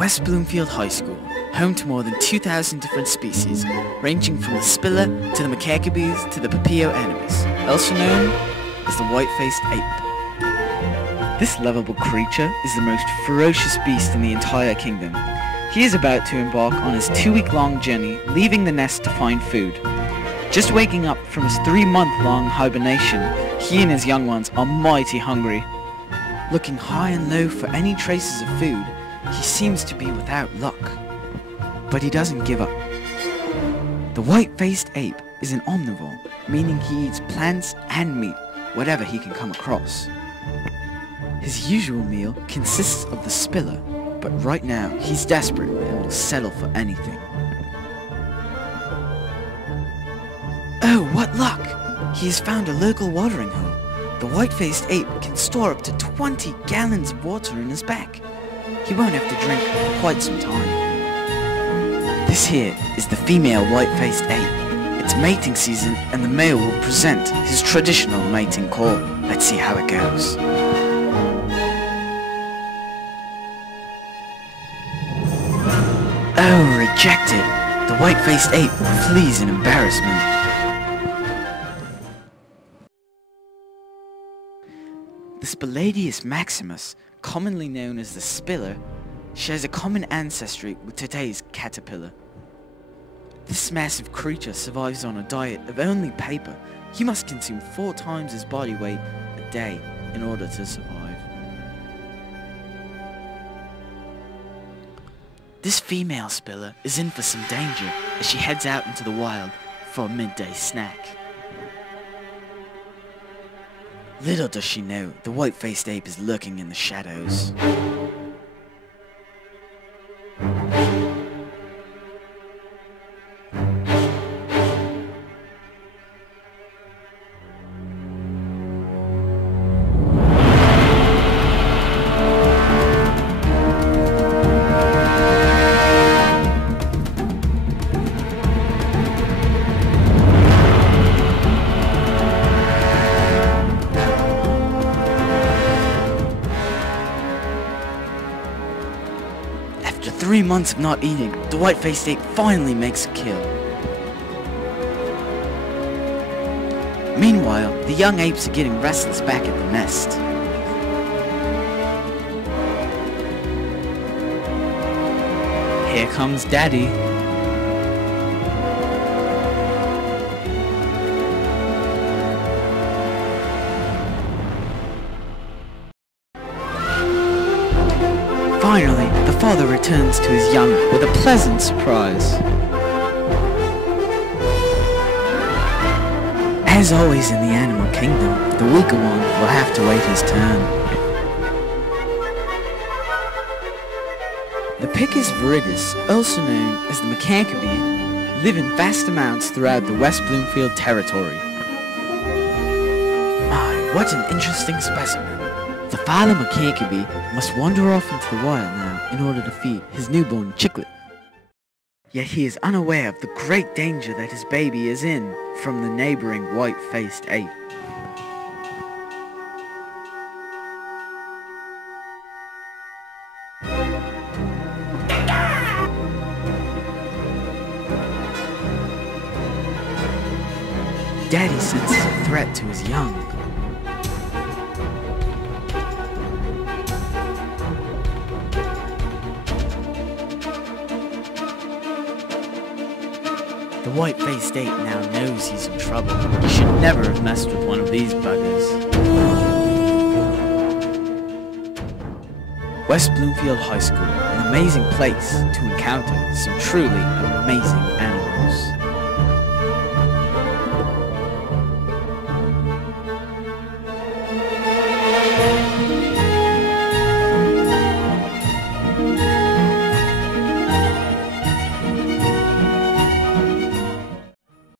West Bloomfield High School, home to more than 2,000 different species, ranging from the spiller to the macacabees to the papio enemies, also known as the white-faced ape. This lovable creature is the most ferocious beast in the entire kingdom. He is about to embark on his 2-week-long journey, leaving the nest to find food. Just waking up from his 3-month-long hibernation, he and his young ones are mighty hungry. Looking high and low for any traces of food, he seems to be without luck. But he doesn't give up. The white-faced ape is an omnivore, meaning he eats plants and meat, whatever he can come across. His usual meal consists of the spiller, but right now he's desperate and will settle for anything. Oh, what luck! He has found a local watering hole. The white-faced ape can store up to 20 gallons of water in his back. He won't have to drink for quite some time. This here is the female white-faced ape. It's mating season and the male will present his traditional mating call. Let's see how it goes. Oh, rejected! The white-faced ape flees in embarrassment. The Spiladius maximus, commonly known as the spiller, shares a common ancestry with today's caterpillar. This massive creature survives on a diet of only paper. He must consume 4 times his body weight a day in order to survive. This female spiller is in for some danger as she heads out into the wild for a midday snack. Little does she know, the white-faced ape is lurking in the shadows. After 3 months of not eating, the white-faced ape finally makes a kill. Meanwhile, the young apes are getting restless back at the nest. Here comes Daddy. Finally, the father returns to his young with a pleasant surprise. As always in the animal kingdom, the weaker one will have to wait his turn. The Picus viridis, also known as the macacabee, live in vast amounts throughout the West Bloomfield territory. My, what an interesting specimen. The father macacabee must wander off into the wild now in order to feed his newborn chicklet. Yet he is unaware of the great danger that his baby is in from the neighboring white-faced ape. Daddy senses a threat to his young. The white-faced ape now knows he's in trouble. He should never have messed with one of these buggers. West Bloomfield High School, an amazing place to encounter some truly amazing animals.